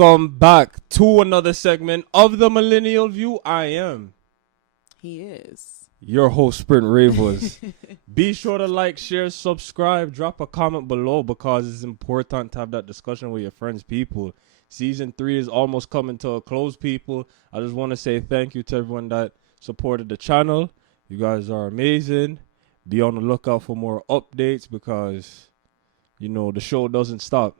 Welcome back to another segment of the Millennial View. I am He is your host, Sprint Ravers. Be sure to like, share, subscribe, drop a comment below because it's important to have that discussion with your friends, people. Season 3 is almost coming to a close, people. I just want to say thank you to everyone that supported the channel. You guys are amazing. Be on the lookout for more updates because, the show doesn't stop.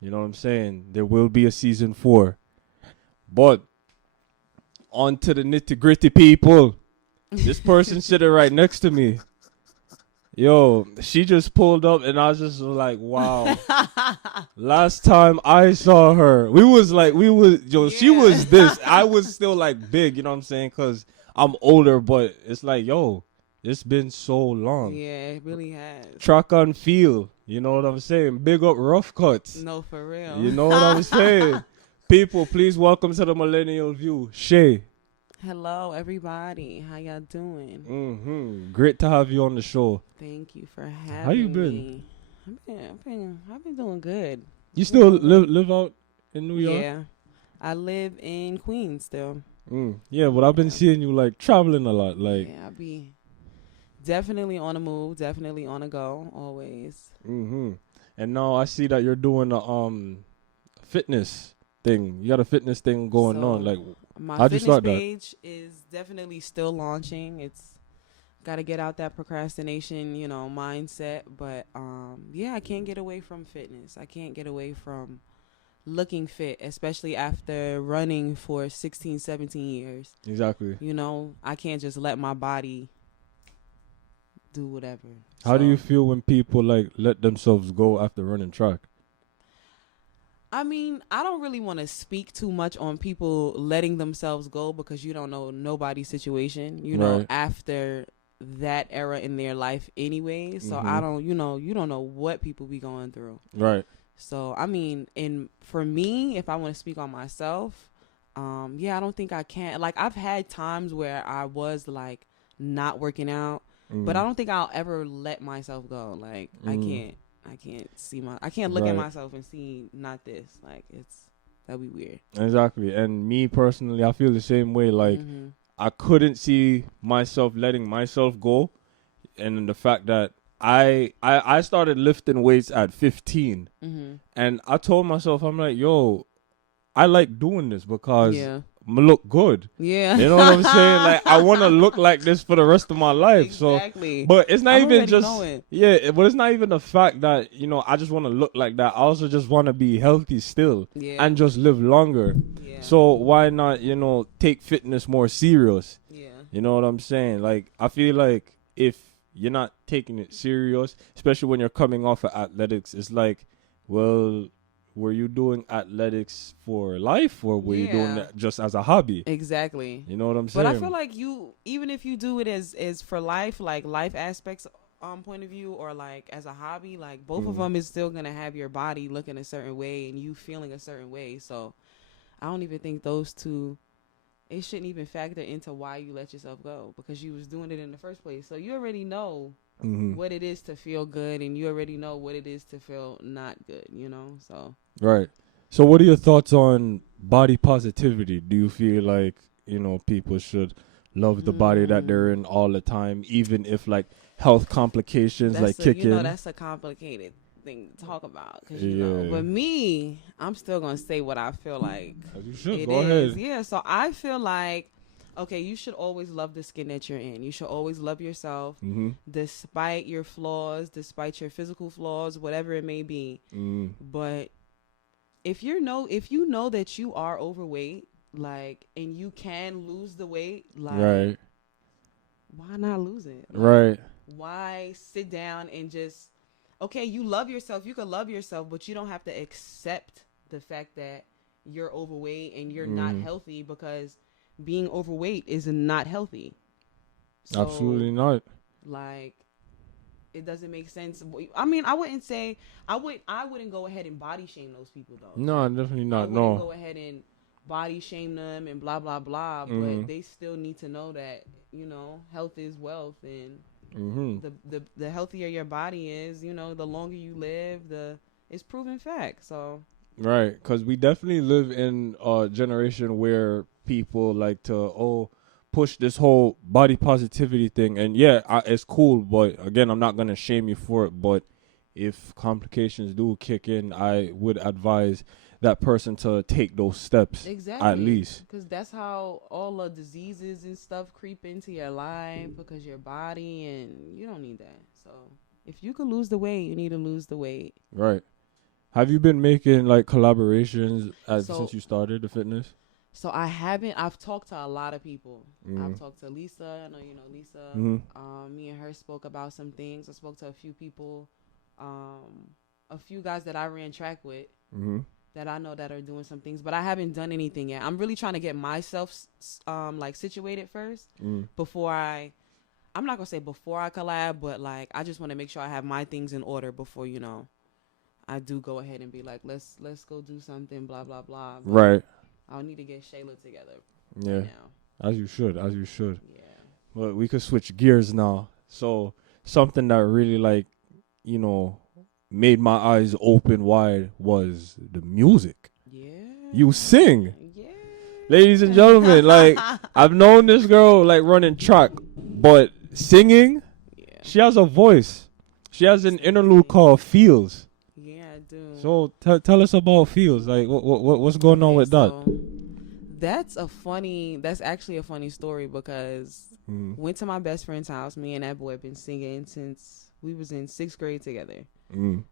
You know what I'm saying? There will be a season 4. But on to the nitty gritty, people. This person sitting right next to me. Yo, she just pulled up and I was just like, wow. Last time I saw her, she was this. I was still like big, you know what I'm saying? Because I'm older, but it's like, yo, it's been so long. Yeah, it really has. Track and feel, you know what I'm saying? Big up rough cuts. No, for real. You know what I'm saying? People, please welcome to the Millennial View, Shay. Hello, everybody. How y'all doing? Great to have you on the show. Thank you for having me. How you been? I've been doing good. You still live out in New York? Yeah, I live in Queens still. Yeah, but I've been seeing you like traveling a lot. Like, yeah, I be definitely on the move, definitely on the go, always. And now I see that you're doing a fitness thing. You got a fitness thing going on. Like, my how'd you fitness start that? page is definitely still launching. It's got to get out that procrastination, mindset. But yeah, I can't get away from fitness. I can't get away from looking fit, especially after running for 16, 17 years. Exactly. I can't just let my body do whatever. How do you feel when people like let themselves go after running track? I mean, I don't really want to speak too much on people letting themselves go because you don't know nobody's situation, Right. after that era in their life anyway. So I don't, you don't know what people be going through. Right. So, I mean, for me, if I want to speak on myself, yeah, I don't think I can. Like, I've had times where I was like not working out, but I don't think I'll ever let myself go. Like, I can't look at myself and see not this. Like, that'd be weird. Exactly. And me personally, I feel the same way. Like, I couldn't see myself letting myself go. And the fact that I started lifting weights at 15. And I told myself, I'm like, yo, I like doing this because I'm going to look good. Yeah. You know what I'm saying? Like, I want to look like this for the rest of my life. Exactly. So, but it's not even just, knowing. but it's not even the fact that, I just want to look like that. I also just want to be healthy still and just live longer. Yeah. So why not, take fitness more serious? Yeah. You know what I'm saying? Like, I feel like if you're not taking it serious, especially when you're coming off of athletics, it's like, well, were you doing athletics for life or were you doing that just as a hobby? Exactly. You know what I'm saying? But I feel like even if you do it as for life, like life aspects point of view, or like as a hobby, like both of them is still going to have your body looking a certain way and you feeling a certain way. So I don't even think those two, it shouldn't even factor into why you let yourself go because you was doing it in the first place. So you already know what it is to feel good and you already know what it is to feel not good, so. Right. So what are your thoughts on body positivity? Do you feel like, people should love the body that they're in all the time, even if like health complications kick in? That's a complicated thing to talk about because but me, I'm still gonna say what I feel like. You should go ahead. Yeah, so I feel like, okay, you should always love the skin that you're in. You should always love yourself, despite your flaws, despite your physical flaws, whatever it may be. But if you know that you are overweight, like, and you can lose the weight, like, right, why not lose it? Like, right. Why sit down and just, okay, you love yourself. You can love yourself, but you don't have to accept the fact that you're overweight and you're not healthy because being overweight is not healthy. So, absolutely not. Like, it doesn't make sense. I mean, I wouldn't go ahead and body shame those people though. No, definitely not. I wouldn't go ahead and body shame them and blah blah blah. But they still need to know that health is wealth, and the healthier your body is, the longer you live, it's proven fact. So Right, because we definitely live in a generation where people like to push this whole body positivity thing, and yeah, it's cool. But again, I'm not gonna shame you for it. But if complications do kick in, I would advise that person to take those steps at Exactly, least. because that's how all the diseases and stuff creep into your life because your body, and you don't need that. So if you could lose the weight, you need to lose the weight. Right. Have you been making like collaborations since So you started the fitness? So I haven't. I've talked to a lot of people. Mm. I've talked to Lisa. I know you know Lisa. Mm-hmm. Me and her spoke about some things. I spoke to a few people, a few guys that I ran track with Mm-hmm. that I know that are doing some things, but I haven't done anything yet. I'm really trying to get myself like situated first Mm. before I'm not gonna say before I collab, but like I just want to make sure I have my things in order before I do go ahead and be like let's go do something blah blah blah. But Right. I'll need to get Shayla together. Yeah. Right now. As you should. As you should. Yeah. But we could switch gears now. So something that really made my eyes open wide was the music. Yeah. You sing. Yeah. Ladies and gentlemen, like I've known this girl like running track, but singing, Yeah. she has a voice. She has an interlude called Feels. Yeah, I do. So tell us about Feels. Like what's going on with that? That's actually a funny story because went to my best friend's house. Me and that boy been singing since we was in 6th grade together. Mm.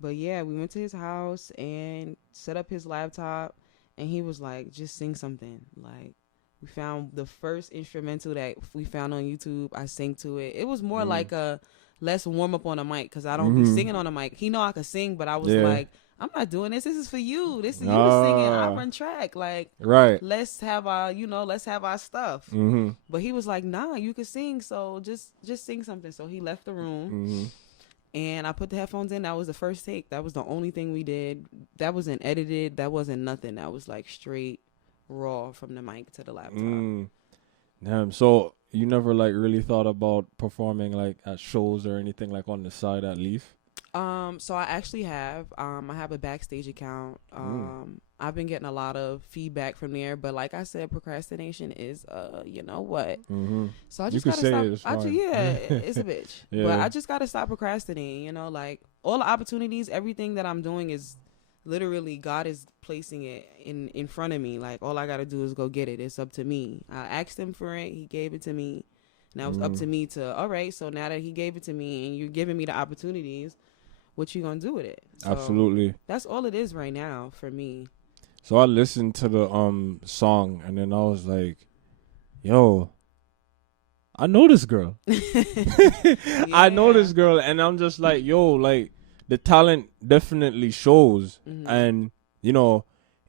But yeah, we went to his house and set up his laptop, and he was like, just sing something. Like, we found the first instrumental that we found on YouTube. I sang to it. It was more like a let's warm up on a mic because I don't be singing on a mic. He know I could sing, but I was like, I'm not doing this. This is for you. This is you singing. I run track. Like, right. Let's have our stuff. Mm-hmm. But he was like, nah, you can sing. So just sing something. So he left the room. Mm-hmm. And I put the headphones in. That was the first take. That was the only thing we did. That wasn't edited. That wasn't nothing. That was like straight raw from the mic to the laptop. Damn. So you never like really thought about performing like at shows or anything like on the side at Leaf? So I actually have. I have a backstage account. I've been getting a lot of feedback from there, but like I said, procrastination is you know what. Mm-hmm. So I just gotta stop. It's a bitch. Yeah. But I just gotta stop procrastinating. You know, like all the opportunities, everything that I'm doing is literally God is placing it in front of me. Like all I gotta do is go get it. It's up to me. I asked him for it. He gave it to me. Now it's up to me to. All right. So now that he gave it to me and you're giving me the opportunities, what you gonna do with it? So absolutely. That's all it is right now for me. So I listened to the song and then I was like, yo, I know this girl. I know this girl, and I'm just like, yo, like the talent definitely shows. And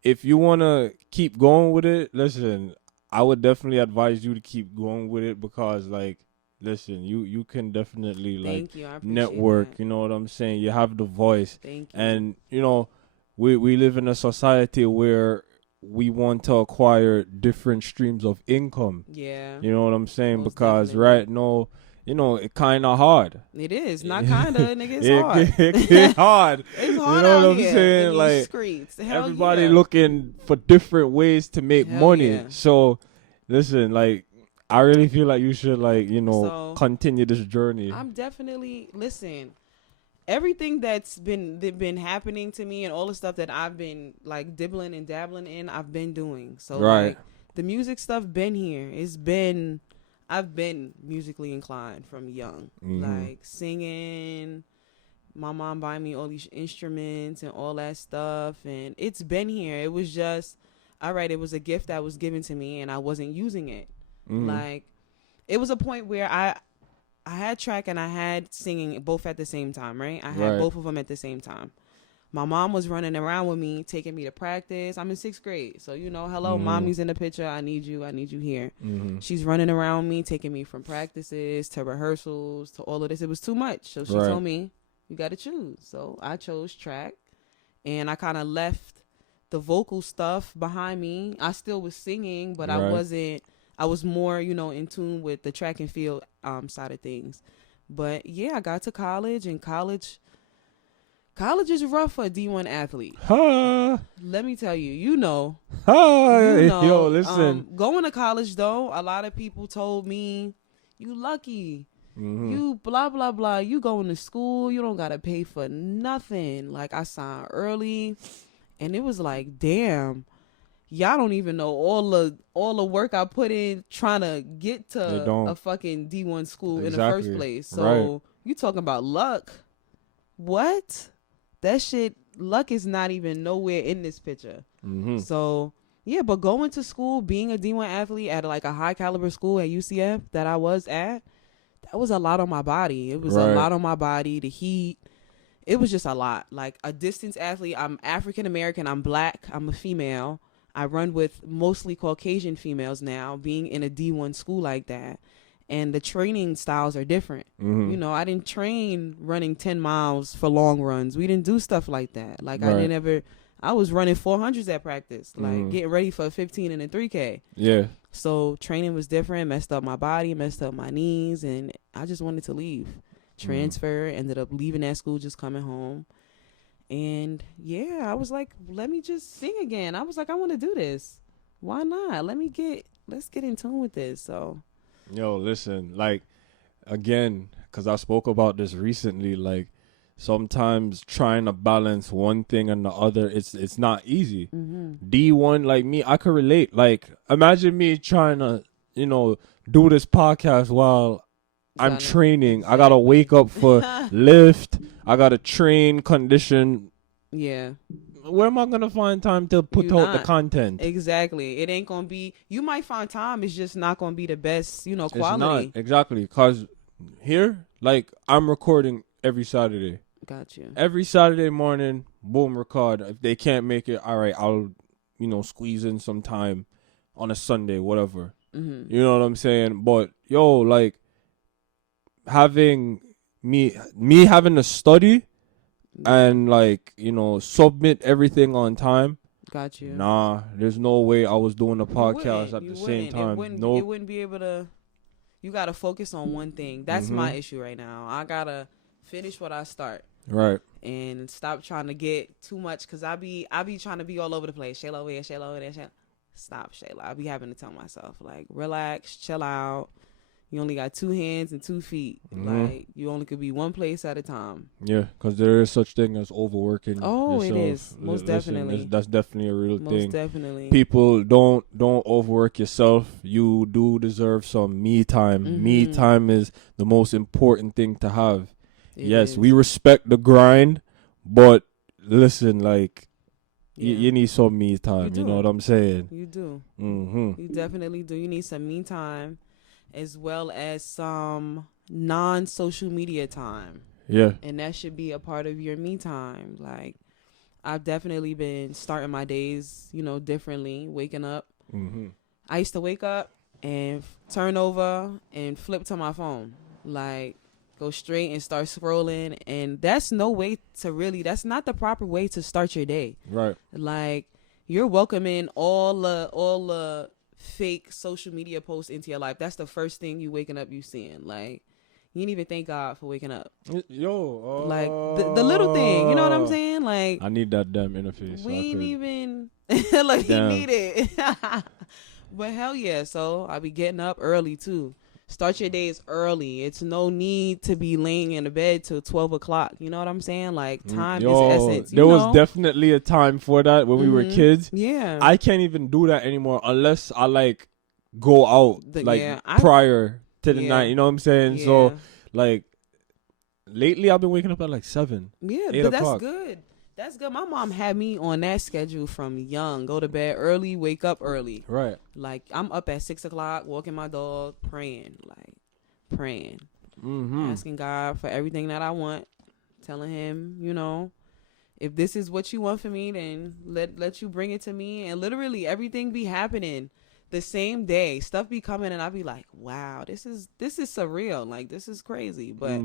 if you wanna keep going with it, listen, I would definitely advise you to keep going with it because like listen, you can definitely like network, that. You know what I'm saying? You have the voice. Thank you. And we live in a society where we want to acquire different streams of income. Yeah. You know what I'm saying? Most because definitely. right now, it kind of hard. It is. Not kind of, nigga. It's hard. It's hard. It's hard. You know out what I'm here saying? Like streets. everybody looking for different ways to make money. Yeah. So listen, like I really feel like you should like, continue this journey. I'm definitely everything that's been happening to me and all the stuff that I've been like dibbling and dabbling in, I've been doing. So like the music stuff been here. I've been musically inclined from young. Like singing, my mom buying me all these instruments and all that stuff, and it's been here. It was just it was a gift that was given to me and I wasn't using it. Like it was a point where I had track and I had singing both at the same time, right? I had both of them at the same time. My mom was running around with me, taking me to practice. I'm in 6th grade. So, hello, mommy's in the picture. I need you here. She's running around me, taking me from practices to rehearsals to all of this. It was too much. So she told me, you got to choose. So I chose track and I kind of left the vocal stuff behind me. I still was singing, but I was more, in tune with the track and field side of things. But yeah, I got to college and college College is rough for a D1 athlete. Ha. Let me tell you, you know. Yo, listen. Going to college, though, a lot of people told me, you lucky. You blah, blah, blah. You going to school. You don't got to pay for nothing. Like, I signed early. And it was like, damn. Y'all don't even know all the work I put in trying to get to a fucking D1 school in the first place. So you talking about luck. What? That shit, luck is not even nowhere in this picture. So, yeah, but going to school, being a D1 athlete at like a high caliber school at UCF that I was at, that was a lot on my body. It was a lot on my body, the heat. It was just a lot. Like a distance athlete, I'm African American, I'm black, I'm a female. I run with mostly Caucasian females now, being in a D1 school like that. And the training styles are different. You know, I didn't train running 10 miles for long runs. We didn't do stuff like that. Like I was running 400s at practice, like getting ready for a 15 and a 3K. Yeah. So training was different, messed up my body, messed up my knees, and I just wanted to leave. Transfer, ended up leaving that school, just coming home. And yeah, I was like, let me just sing again. I was like, I want to do this. Why not? Let's get in tune with this. So, yo, listen, like, again, because I spoke about this recently, like, sometimes trying to balance one thing and the other, it's not easy. D1, like me, I could relate. Like, imagine me trying to, you know, do this podcast while I'm training. Exactly. I gotta wake up for lift. I gotta train, condition. Yeah. Where am I gonna find time to put out the content? Exactly. It ain't gonna be. You might find time. It's just not gonna be the best, you know, quality. It's not exactly because here, like, I'm recording every Saturday. Got you. Every Saturday morning, boom, record. If they can't make it, all right, I'll, you know, squeeze in some time on a Sunday, whatever. You know what I'm saying? But yo, like, having me having to study and, like, you know, submit everything on time. Got you. Nah, there's no way I was doing a podcast at the same time. Nope. It wouldn't be able to. You gotta focus on one thing. That's my issue right now. I gotta finish what I start. Right. And stop trying to get too much, because I be trying to be all over the place. Shayla over here, Shayla over there, Shayla. Stop, Shayla. I be having to tell myself, like, relax, chill out. You only got 2 hands and 2 feet. Like, you only could be one place at a time. Yeah, because there is such thing as overworking. Oh, yourself. It is. Most definitely. That's definitely a real thing. Most definitely. People, don't overwork yourself. You do deserve some me time. Me time is the most important thing to have. Yes, we respect the grind, but listen, like, you need some me time. You know what I'm saying? You do. You definitely do. You need some me time, as well as some non-social media time. Yeah. And that should be a part of your me time. Like, I've definitely been starting my days, you know, differently, waking up. I used to wake up and turn over and flip to my phone. Like, go straight and start scrolling. And that's that's not the proper way to start your day. Right. Like, you're welcoming all the fake social media posts into your life. That's the first thing you waking up, you seeing. Like, you didn't even thank God for waking up. Yo, like the little thing, you know what I'm saying? Like, I need that damn interface. We ain't even like, he need it. But hell yeah, so I be getting up early too. Start your days early. It's no need to be laying in the bed till 12 o'clock. You know what I'm saying? Like, time is essence. There was definitely a time for that when we were kids. Yeah. I can't even do that anymore unless I, like, go out prior to the night. You know what I'm saying? Yeah. So, like, lately I've been waking up at like 7. Yeah, 8 but o'clock. That's good. That's good. My mom had me on that schedule from young. Go to bed early, wake up early. Right. Like, I'm up at 6 o'clock, walking my dog, praying. Asking God for everything that I want. Telling him, you know, if this is what you want for me, then let you bring it to me. And literally everything be happening the same day. Stuff be coming and I be like, wow, this is surreal. Like, this is crazy. But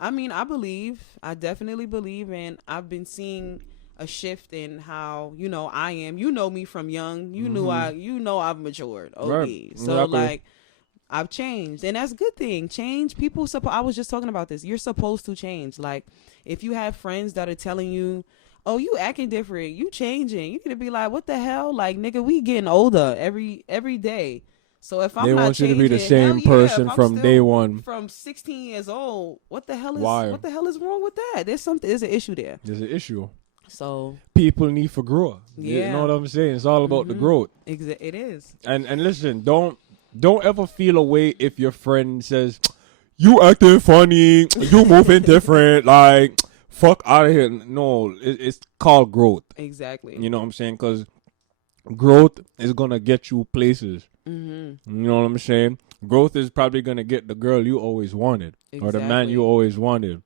I mean, I definitely believe, and I've been seeing a shift in how, you know, I am. You know me from young. You know I've matured. OD. Right. So exactly. Like, I've changed, and that's a good thing. Change, people. I was just talking about this. You're supposed to change. Like, if you have friends that are telling you, "Oh, you acting different, you changing," you need to be like, "What the hell?" Like, nigga, we getting older every day. So if I'm They not want you changing, to be the same person if I'm from still day one. from 16 years old, what the hell is wrong with that? There's an issue there. There's an issue. So People need for growth. Yeah. You know what I'm saying? It's all about the growth. It is. And listen, don't ever feel a way if your friend says, "You acting funny, you moving different, like fuck out of here." No, it's called growth. Exactly. You know what I'm saying? Because growth is gonna get you places. Mm-hmm. You know what I'm saying? Growth is probably gonna get the girl you always wanted, or the man you always wanted.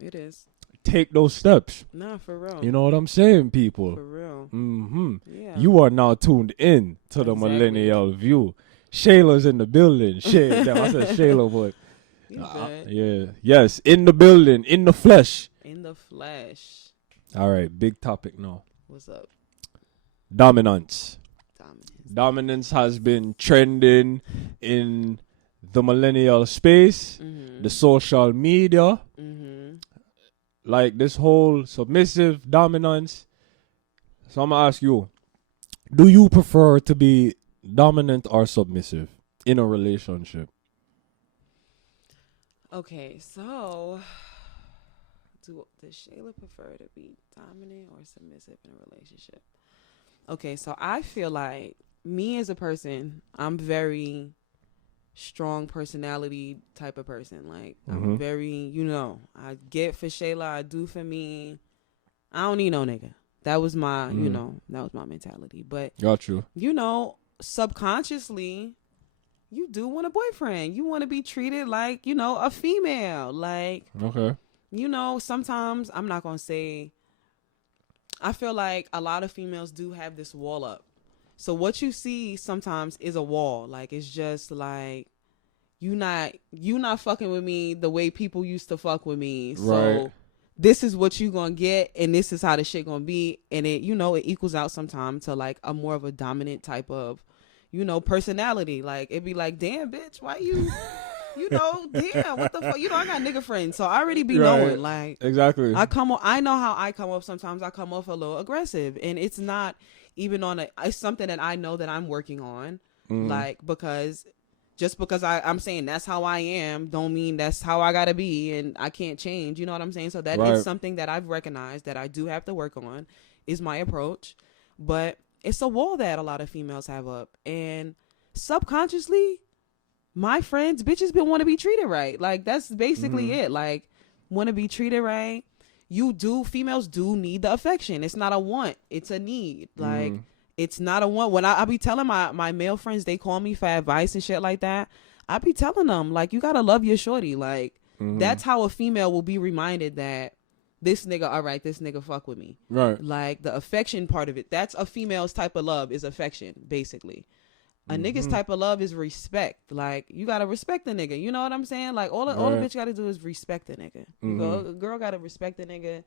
It is. Take those steps. Nah, for real. You know what I'm saying, people? For real. Mm-hmm. Yeah. You are now tuned in to the Millennial View. Shayla's in the building. Damn, I said Shayla, but yeah, yes, in the building, in the flesh. In the flesh. All right, big topic now. What's up? Dominance. Dominance has been trending in the millennial space, the social media. Like this whole submissive dominance. So I'm going to ask you, do you prefer to be dominant or submissive in a relationship? Okay, so does Shayla prefer to be dominant or submissive in a relationship? Okay, so I feel like me as a person, I'm very strong personality type of person. Like, I'm very, I get for Shayla, I do for me. I don't need no nigga. That was my, that was my mentality. But, got you. Subconsciously, you do want a boyfriend. You want to be treated like, a female. Like, okay. Sometimes, I'm not going to say, I feel like a lot of females do have this wall up. So what you see sometimes is a wall. Like, it's just like, you not fucking with me the way people used to fuck with me. So this is what you gonna get, and this is how the shit gonna be. And it, it equals out sometimes to like a more of a dominant type of, personality. Like, it'd be like, damn, bitch, why you, damn, what the fuck? I got nigga friends, so I already be knowing. Like, exactly. I know how I come off. Sometimes I come off a little aggressive, and it's not even it's something that I know that I'm working on. Like, because just because I'm saying that's how I am, don't mean that's how I gotta be, and I can't change. You know what I'm saying? So that is something that I've recognized that I do have to work on, is my approach. But it's a wall that a lot of females have up, and subconsciously, my friends, bitches want to be treated right. Like, that's basically it. Like, want to be treated right. Females do need the affection. It's not a want, it's a need. Like, it's not a want. When I be telling my male friends, they call me for advice and shit like that, I be telling them, like, you gotta love your shorty. Like, that's how a female will be reminded that this nigga, all right, this nigga fuck with me. Right. Like, the affection part of it, that's a female's type of love, is affection, basically. A nigga's type of love is respect. Like, you gotta respect the nigga. You know what I'm saying? Like, all the bitch gotta do is respect the nigga. A girl gotta respect the nigga.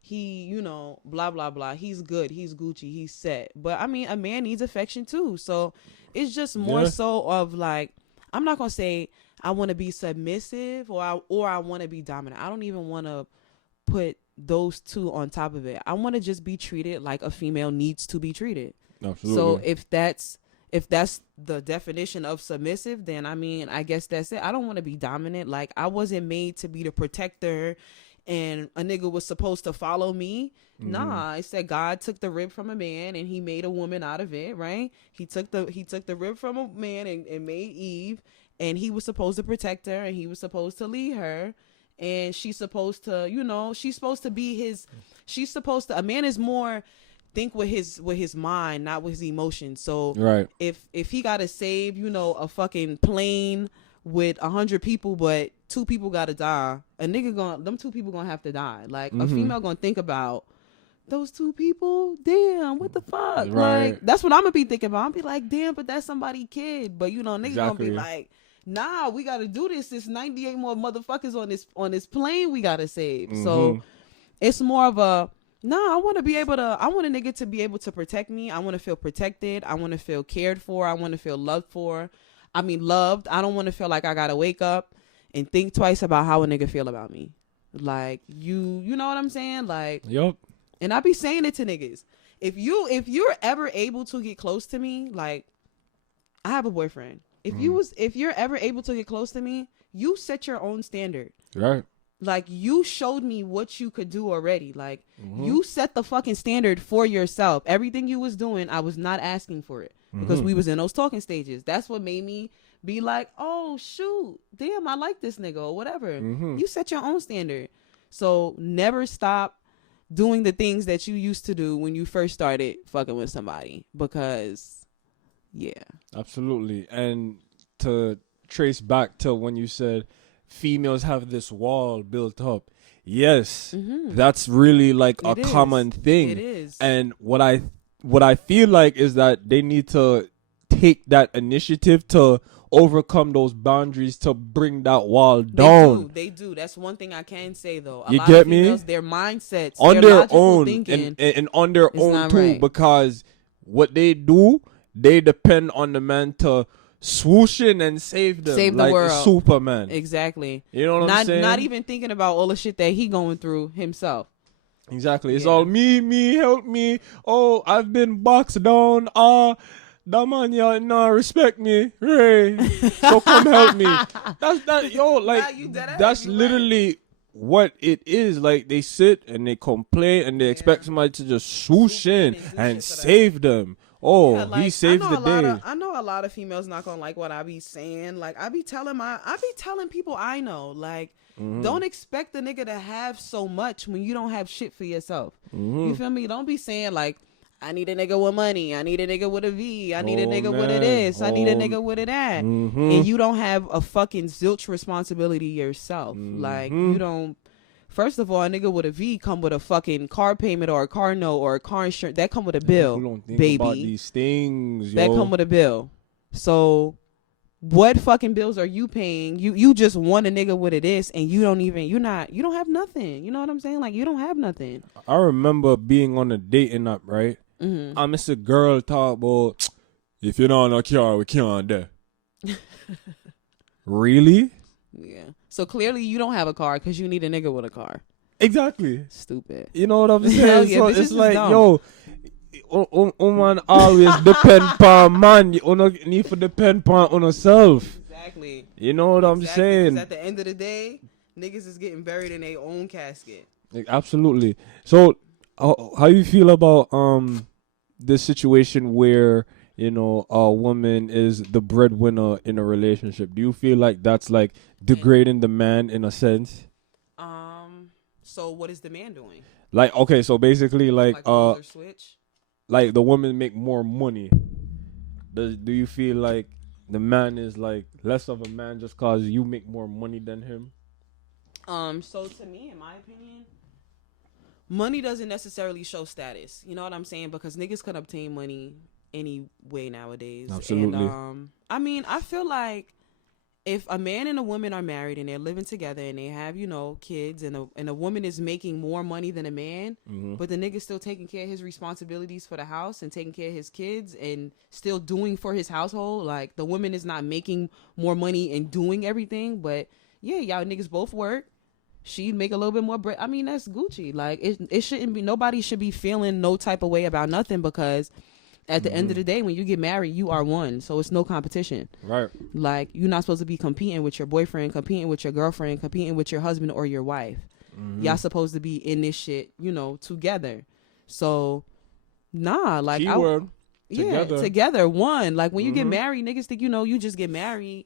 He, blah, blah, blah. He's good. He's Gucci. He's set. But, I mean, a man needs affection, too. So, it's just more so of, like, I'm not gonna say I want to be submissive or I want to be dominant. I don't even want to put those two on top of it. I want to just be treated like a female needs to be treated. Absolutely. So if that's the definition of submissive, then I mean, I guess that's it. I don't want to be dominant. Like, I wasn't made to be the protector and a nigga was supposed to follow me. Nah, I said God took the rib from a man and he made a woman out of it, right? He took the rib from a man and made Eve, and he was supposed to protect her and he was supposed to lead her. And she's supposed to, she's supposed to be a man is more think with his mind, not with his emotions. So if he gotta save, a fucking plane with 100 people, but 2 people gotta die, them 2 people gonna have to die. Like, a female gonna think about those 2 people. Damn, what the fuck? Like, that's what I'm gonna be thinking about. I'll be like, damn, but that's somebody's kid. But niggas gonna be like, nah, we gotta do this. There's 98 more motherfuckers on this plane we gotta save. So it's more of a, I want a nigga to be able to protect me. I want to feel protected. I want to feel cared for. I want to feel loved for. loved. I don't want to feel like I gotta wake up and think twice about how a nigga feel about me. Like you know what I'm saying? Like, yup. And I be saying it to niggas. If you're ever able to get close to me, like, I have a boyfriend. If you're ever able to get close to me, you set your own standard. Right. Like, you showed me what you could do already. Like, you set the fucking standard for yourself. Everything you was doing, I was not asking for it because we was in those talking stages. That's what made me be like, oh, shoot, damn, I like this nigga or whatever. You set your own standard. So never stop doing the things that you used to do when you first started fucking with somebody because, yeah. Absolutely. And to trace back to when you said females have this wall built up. Yes, that's really like a common thing. It is. And what I feel like is that they need to take that initiative to overcome those boundaries to bring that wall down. They do. That's one thing I can say though. You get me? Their mindsets on their own thinking and on their own too, right. because what they do, they depend on the man to swoosh in and save them, save the like world. Superman. Exactly. You know what I'm saying? Not even thinking about all the shit that he going through himself. Exactly. It's all me, help me. Oh, I've been boxed down. That man, y'all not respect me. Ray. So come help me. That's literally what it is. Like, they sit and they complain and they expect somebody to just swoosh in and save them. Oh, yeah, he saved the day. I know a lot of females not gonna like what I be saying. Like, I be telling people I know, like, don't expect the nigga to have so much when you don't have shit for yourself. You feel me? Don't be saying like, I need a nigga with money. I need a nigga with a V. I need a nigga with a this. I need a nigga with a that. And you don't have a fucking zilch responsibility yourself. Like, you don't. First of all, a nigga with a V come with a fucking car payment or a car note or a car insurance. That come with a bill, don't think baby. About these things, yo. That come with a bill. So, what fucking bills are you paying? You just want a nigga with a this, and you don't have nothing. You know what I'm saying? Like, you don't have nothing. I remember being on a dating app, right? I miss a girl talk about, if you're not on a car, we can't there. Really? Yeah. So clearly you don't have a car because you need a nigga with a car. Exactly. Stupid. You know what I'm saying? Yeah, so it's like, dumb. yo, woman always depend on man. You need to depend on yourself. Exactly. You know what I'm saying? At the end of the day, niggas is getting buried in their own casket. Like, absolutely. So, how you feel about this situation where, you know, a woman is the breadwinner in a relationship? Do you feel like that's like degrading the man in a sense? So what is the man doing? Like, okay, so basically like switch? Like the woman make more money. Do you feel like the man is like less of a man just cause you make more money than him? So to me, in my opinion, money doesn't necessarily show status. You know what I'm saying? Because niggas can obtain money any way nowadays. Absolutely. And, I mean, I feel like if a man and a woman are married and they're living together and they have, you know, kids, and a woman is making more money than a man, but the nigga's still taking care of his responsibilities for the house and taking care of his kids and still doing for his household, like, the woman is not making more money and doing everything, but yeah, y'all niggas both work. She'd make a little bit more bread. I mean, that's Gucci. Like, it shouldn't be, nobody should be feeling no type of way about nothing, because at the end of the day, when you get married, you are one. So it's no competition. Right. Like, you're not supposed to be competing with your boyfriend, competing with your girlfriend, competing with your husband or your wife. Y'all supposed to be in this shit, you know, together. So, nah, like, keyword. Together, one. Like, when you get married, niggas think, you know, you just get married.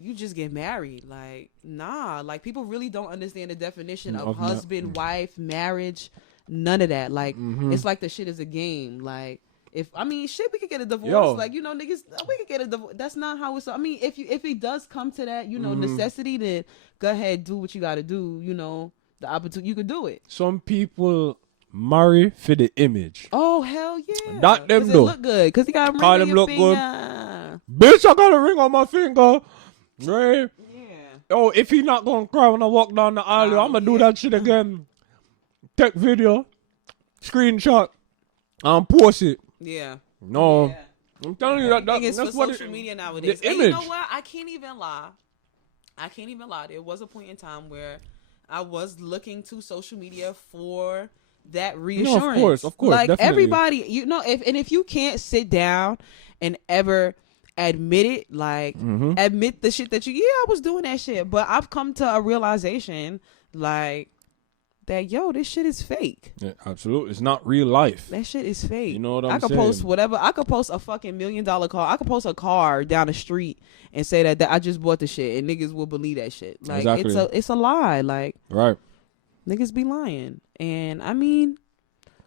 You just get married. Like, nah. Like, people really don't understand the definition of husband, wife, marriage. None of that. Like, it's like the shit is a game. Like, we could get a divorce. Yo. Like, you know, niggas, we could get a divorce. That's not how it's. I mean, if it does come to that, you know, necessity, then go ahead, do what you got to do. You know, the opportunity, you could do it. Some people marry for the image. Oh, hell yeah. Not them though. Look good. Because you got a ring Call on them your look finger. Good. Bitch, I got a ring on my finger. Right? Yeah. Oh, if he not gonna cry when I walk down the aisle, I'm gonna do that shit again. Take video, screenshot, and post it. Yeah. No. Yeah. I'm telling you that It's that's for what social media nowadays. The And image. you know what? I can't even lie. There was a point in time where I was looking to social media for that reassurance. No, of course, like definitely. everybody, if you can't sit down and ever admit it, like admit the shit that I was doing that shit, but I've come to a realization like that, this shit is fake. Yeah, absolutely. It's not real life. That shit is fake. You know what I'm saying? I could post whatever. I could post a fucking $1 million car. I could post a car down the street and say that I just bought the shit, and niggas will believe that shit. Like exactly. it's a lie. Like right. Niggas be lying. And I mean,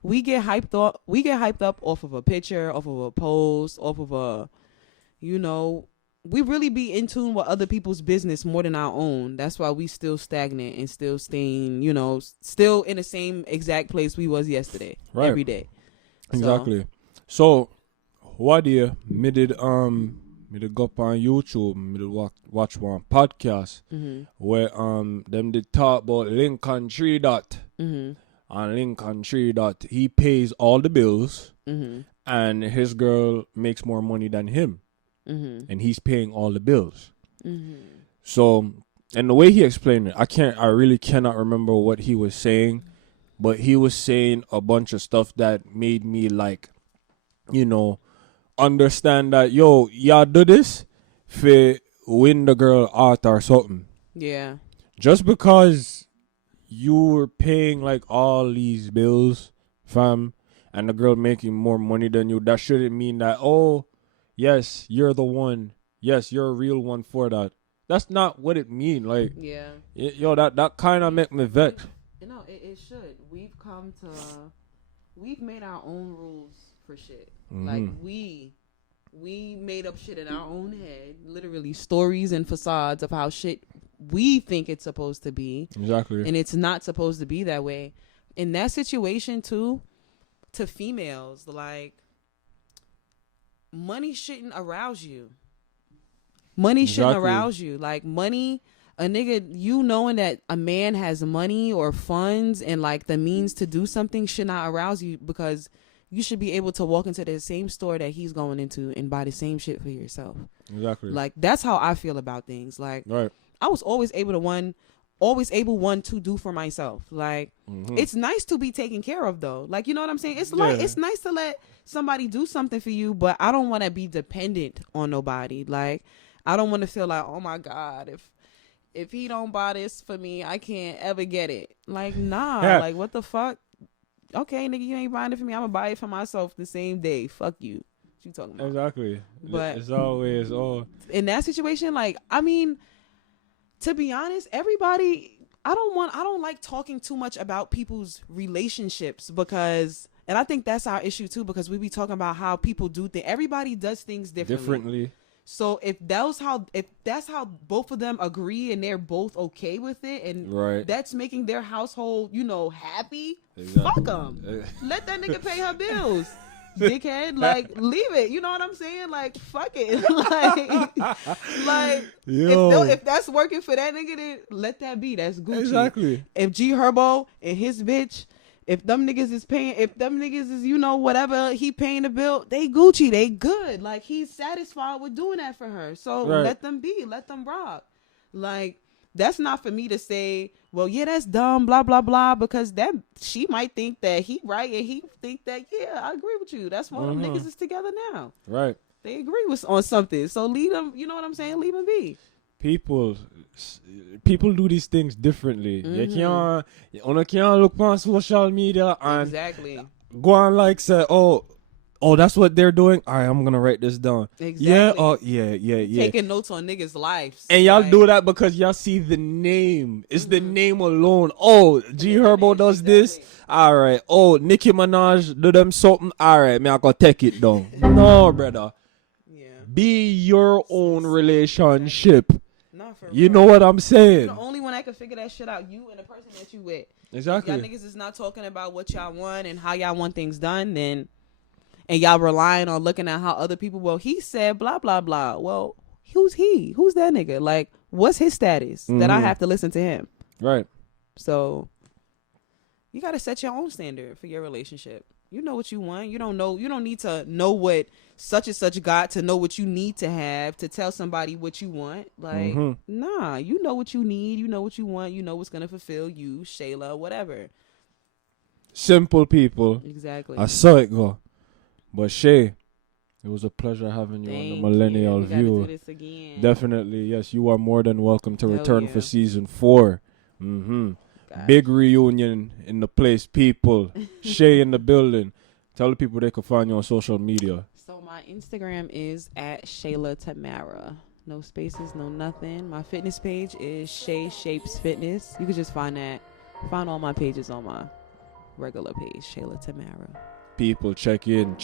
we get hyped up off of a picture, off of a post, off of a, we really be in tune with other people's business more than our own. That's why we still stagnant and still staying, still in the same exact place we was yesterday. Right. Every day. Exactly. So what year me did go up on YouTube, me did watch one podcast where them did talk about Lincoln Tree Dot. And Lincoln Tree Dot, he pays all the bills and his girl makes more money than him. And he's paying all the bills. So, and the way he explained it, I really cannot remember what he was saying, but he was saying a bunch of stuff that made me like, understand that, y'all do this for win the girl out or something. Yeah. Just because you were paying like all these bills, fam, and the girl making more money than you, that shouldn't mean that, yes, you're the one. Yes, you're a real one for that. That's not what it mean. Like, yeah, that kind of make me vex. It should. We've made our own rules for shit. Like we made up shit in our own head, literally stories and facades of how shit we think it's supposed to be. Exactly. And it's not supposed to be that way. In that situation too, to females, like, money shouldn't arouse you. Money shouldn't arouse you. Like, money, a nigga, knowing that a man has money or funds and like the means to do something should not arouse you, because you should be able to walk into the same store that he's going into and buy the same shit for yourself. Exactly. Like, that's how I feel about things. Like, right. I was always able to do for myself. Like, it's nice to be taken care of though. Like, you know what I'm saying? It's like, it's nice to let somebody do something for you, but I don't want to be dependent on nobody. Like, I don't want to feel like, oh my God, if he don't buy this for me, I can't ever get it. Like, nah, like, what the fuck? Okay, nigga, you ain't buying it for me. I'm gonna buy it for myself the same day. Fuck you. What you talking about? Exactly. But it's always in that situation, like, I mean, to be honest, everybody, I don't like talking too much about people's relationships, because, and I think that's our issue too, because we be talking about how people do things. Everybody does things differently. So if that's how both of them agree and they're both okay with it, and that's making their household, happy, fuck them. Let that nigga pay her bills. Dickhead, like, leave it. You know what I'm saying? Like, fuck it. like if that's working for that nigga, then let that be. That's Gucci. Exactly. If G Herbo and his bitch, if them niggas is whatever, he paying the bill, they Gucci, they good. Like, he's satisfied with doing that for her. So let them be, let them rock. Like, that's not for me to say, well, yeah, that's dumb, blah, blah, blah, because that she might think that he right and he think that, yeah, I agree with you. That's why them niggas is together now. Right. They agree on something. So leave them, you know what I'm saying? Leave them be. People do these things differently. You can't look on social media and go on like say, oh, that's what they're doing. All right, I'm gonna write this down. Exactly. Yeah. Taking notes on niggas' lives. And y'all do that because y'all see the name. It's the name alone. Oh, G Herbo does this. All right. Oh, Nicki Minaj do them something. All right, man, I gotta take it down. No, brother. Yeah. Be your own relationship. You know what I'm saying? You're the only one that can figure that shit out. You and the person that you with. Exactly. Y'all niggas is not talking about what y'all want and how y'all want things done, then, and y'all relying on looking at how other people, well, he said blah, blah, blah. Well, who's he? Who's that nigga? Like, what's his status that I have to listen to him? Right. So, you got to set your own standard for your relationship. You know what you want. You don't need to know what such and such got to know what you need to have to tell somebody what you want. Like, nah, you know what you need. You know what you want. You know what's going to fulfill you, Shayla, whatever. Simple people. Exactly. I saw it go. But Shay, it was a pleasure having you on the Millennial View. Do this again. Definitely, yes. You are more than welcome to Hell return yeah. for season 4. Big reunion in the place, people. Shay in the building. Tell the people they can find you on social media. So my Instagram is at Shayla Tamara. No spaces, no nothing. My fitness page is Shay Shapes Fitness. You can just find that. Find all my pages on my regular page, Shayla Tamara. People, check in.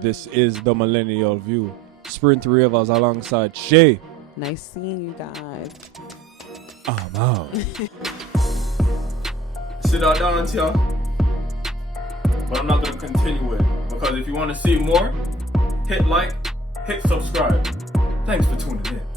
This is the Millennial View. Sprint 3 of us alongside Shay. Nice seeing you guys. I'm out. Sit down and tell. But I'm not going to continue it. Because if you want to see more, hit like, hit subscribe. Thanks for tuning in.